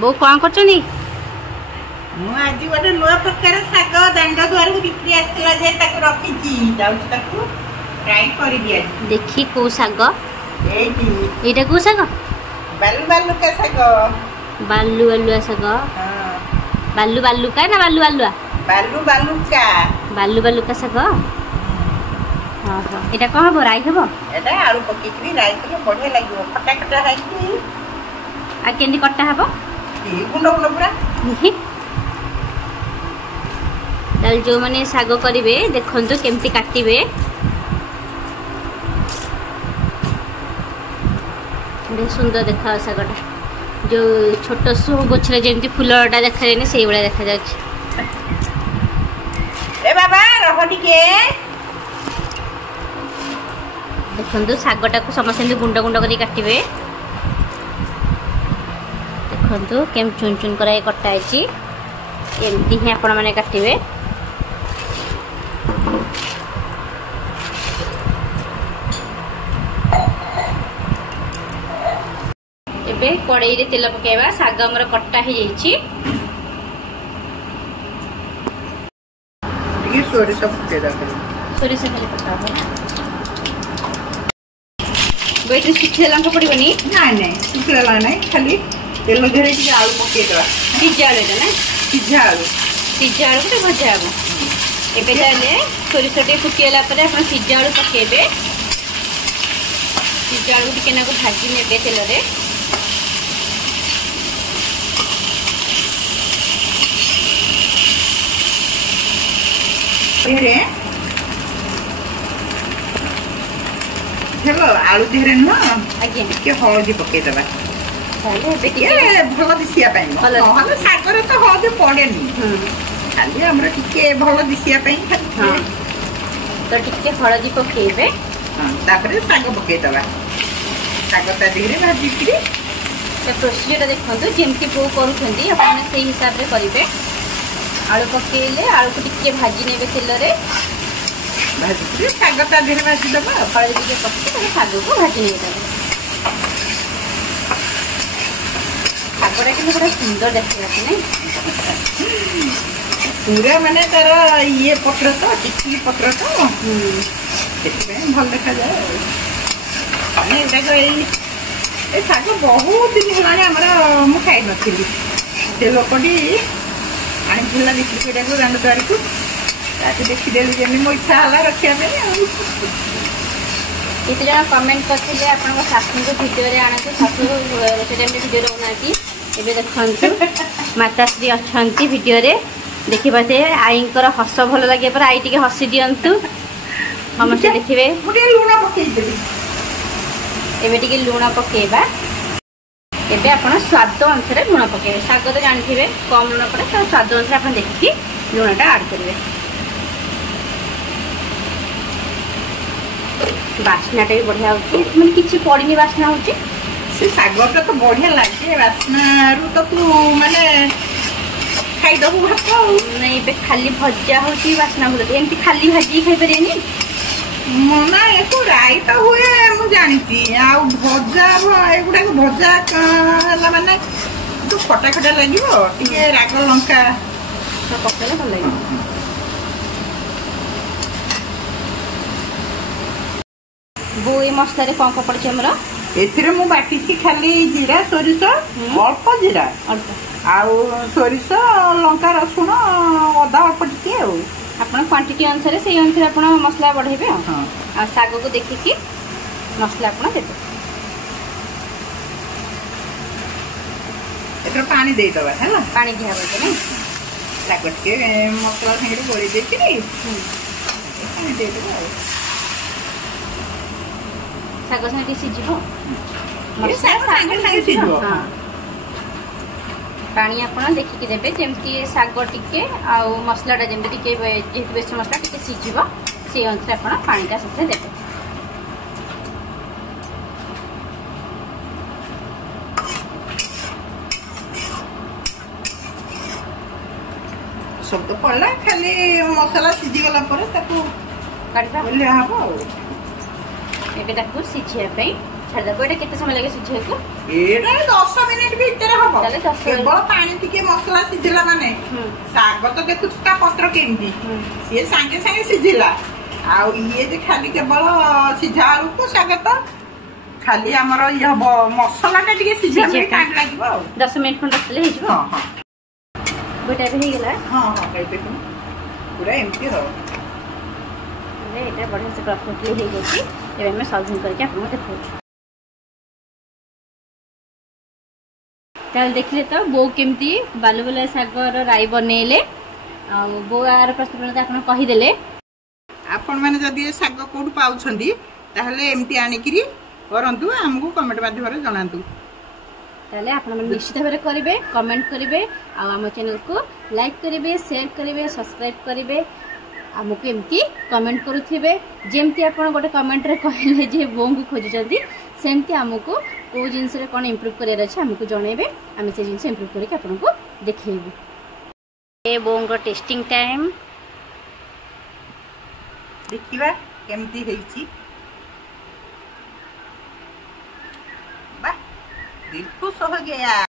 बो कौन करछनी आज गोटे नुआ प्रकार शाग दांड दुआर को बिक्री आसला जे ताको रखिची जाउछ ताको फ्राई करि दिया देखी को शाग एटा को शाग बालू बालू का शाग बालू बालुआ शाग बालू बालू का ना बालू बालुआ बालू बालू का शाग हां हां एटा को हबो राई हबो एटा आलू पकिकरी राई तो बढ़िया लागियो खट्टा खट्टा हाइकी आ केंदी कट्टा हबो ई गुंड गुंड पूरा दाल जो माने साग करिवे देखंतु केमती काटिबे बे सुंदर देखा सागटा जो छोट सो गछरे जेमती फुलटा देखा जाने सेही बडा देखा जाछ ए बाबा रहडी के देखंतु सागटा को समस्त गुंड गुंड करी काटिबे देखंतु केम चुन चुन कराई कटा आछि एमती ही आपण माने काटिबे एबे कड़ाई रे तेल पकेबा साग हमर कट्टा हे जाईछि ये सोरिस पके दाखल सोरिस खाली पका हो बेटे सिखला को पड़िबनी नहीं सिखला नहीं खाली तेल धरे कि आलू पके दवा सिझा आलू ना सिझा आलू को भजा हबो एबे ताले सोरिस टे फुटिला परे आपण सिझा आलू पकेबे सिझा आलू टिके ना को भाजी नेबे तेल रे हेलो आलू देहरे न आगे के हळदी पके दबा भल दिशिया सागर तो हळदी पड़ेनि खाली हमरा टिके भल दिशिया तो टिके हळदी पकेबे तापरे साग पके दबा साग ता देहरे भाजी करी प्रोसीजर देखंतु जेमती बो करूछंदी आपण से हिसाब रे करिवे आलू पकेले आलू को टिके भाजी नेबे तेल रे भाजी करी साग ता देहरे भाजी दबा हळदी टिके पके साग को भाजी नेबे सागरा कि बड़ा सुंदर देखला कि नहीं पूरा माने तार ये पत्र तो टिकी पत्र तो भल देखा जाए माने देखो ए साग बहुत दिन होलाने हमरा मु खाइ नथिली से लोकडी आनी भला बिक्री करिया को दांड द्वार को ताके देखि देली जेमी मो इच्छा हला रखिया पे इते जण कमेंट करथिले आपन को सासु को वीडियो रे आनते सासु से टाइम वीडियो रे बनाती एबे देखंतु माताश्री अछंती वीडियो रे देखि बाते आईंकर हस भल लागे पर आई टिके हसी दियंतु हम से देखिबे मुटे लूण पके देबी एबे टिके लूण पकेबा एबे आपण स्वाद अनुसार लूण पकेबे साग तो जानथिबे कम लूण पड़े तो स्वाद अनुसार आपण देखि लूणटा ऐड करिवे बासनाटा भी बढ़िया होची मन किछि पड़िनी बासना होची से सागटा तो बढ़िया लागे बासना रु तो तू माने खाइ दबु भात नहीं बे खाली भजा होची बासना होती एमती खाली भाजी खाइ परियनी मना एको राई तो हुए मु जानिती आ भजा एगुडा को भजा हला माने तो खटा खटा लागिवो टिके राग लंका तो पकेले भल लागिवो बो ए मसला रे कोन पड़छ हमरा एथिरे मु बाटी छी खाली जीरा सोरिस अल्प जीरा अल्प आउ सोरिस लंका रसुण अदा अल्प टिके आपण क्वांटिटी अनुसार से अनुसार आपण मसला बढ़ेबे हां आ साग को देखि कि मसला आपण देबे एतर पानी दे दबा हैला पानी दिया होते नहीं साग के मसला संगे गोली देछि पानी दे दबा साग संगे सिझिबो मसला साग संगे सिझिबो हां पानी आपण देखि के देबे जेमती साग टिके आ मसलाटा जेमती टिके जेहेतु बेसी मसला टिके सिझिबो से अनुसार आपण पानीटा साथे देबे सब तो पड़ला खाली मसला सिझी गला पर ताको काटबा बोले हबो एबे ताको सिझिया पे ଛାଡ଼ିଦେବ। ଏଇଟା କେତେ ସମୟ ଲାଗେ ସିଝିବାକୁ? ଏଇଟା 10 ମିନିଟ୍ ଭିତରେ ହବ। ତାହେଲେ 10 କେବଳ ପାଣି ଟିକେ ମସଲା ସିଝିଲା ମାନେ ଶାଗ ତ ଦେଖୁଛୁ ତା ପତ୍ର କେମିତି ସିଏ ସାଙ୍ଗେ ସାଙ୍ଗେ ସିଝିଲା। ଆଉ ଇଏ ଯେ ଖାଲି କେବଳ ସିଝା ଆଳୁକୁ ଶାଗ ତ ଖାଲି ଆମର ଇଏ ହବ ମସଲା ଟା ଟିକେ ସିଝିବା ପାଇଁ ଟାଇମ୍ ଲାଗିବ ଆଉ 10 ମିନିଟ୍ ଖଣ୍ଡେ ରଖିଲେ ହେଇଯିବ। ହଁ ହଁ ଗୋଟା ବି ହେଇଗଲା। ହଁ ହଁ ଦେଖୁନ ପୁରା ଏମିତି ହବ। ଏଇଟା ବଢ଼ିଆ ସେ ପ୍ରଫେକ୍ଟଲି ହେଇଯାଇଛି। ଏବେ ଆମେ ସର୍ଭିଂ କରିକି ଆପଣଙ୍କୁ ଦେଖାଉଛୁ। ତାହେଲେ ଦେଖିଲେ ତ ବୋଉ କେମିତି ବାଲୁବାଲା ଶାଗର ରାଇ ବନେଇଲେ। ଆଉ ବୋଉ ଆର ପ୍ରସ୍ତୁତ ଆପଣ କହିଦେଲେ। ଆପଣ ମାନେ ଯଦି ଏ ଶାଗ କୋଉଠୁ ପାଉଛନ୍ତି ତାହେଲେ ଏମିତି ଆଣିକିରି କରନ୍ତୁ, ଆମକୁ କମେଣ୍ଟ ମାଧ୍ୟମରେ ଜଣାନ୍ତୁ। ତାହେଲେ ଆପଣମାନେ ନିଶ୍ଚିତ ଭାବରେ କରିବେ, କମେଣ୍ଟ କରିବେ, ଆଉ ଆମ ଚ୍ୟାନେଲକୁ ଲାଇକ୍ କରିବେ, ସେୟାର କରିବେ, ସବସ୍କ୍ରାଇବ୍ କରିବେ। ଆମକୁ ଏମିତି କମେଣ୍ଟ କରୁଥିବେ। ଯେମିତି ଆପଣ ଗୋଟେ କମେଣ୍ଟରେ କହିଲେ ଯେ ବୋଉଙ୍କୁ ଖୋଜୁଛନ୍ତି, ସେମିତି ଆମକୁ କେଉଁ ଜିନିଷରେ କ'ଣ ଇମ୍ପ୍ରୁଭ୍ କରିବାର ଅଛି ଆମକୁ ଜଣାଇବେ। ଆମେ ସେ ଜିନିଷ ଇମ୍ପ୍ରୁଭ୍ କରିକି ଆପଣଙ୍କୁ ଦେଖେଇବୁ। ଏ ବୋଉଙ୍କ ଟେଷ୍ଟିଂ ଟାଇମ୍। ଦେଖିବା କେମିତି ହେଇଛି। वाह दिल खुश हो गया।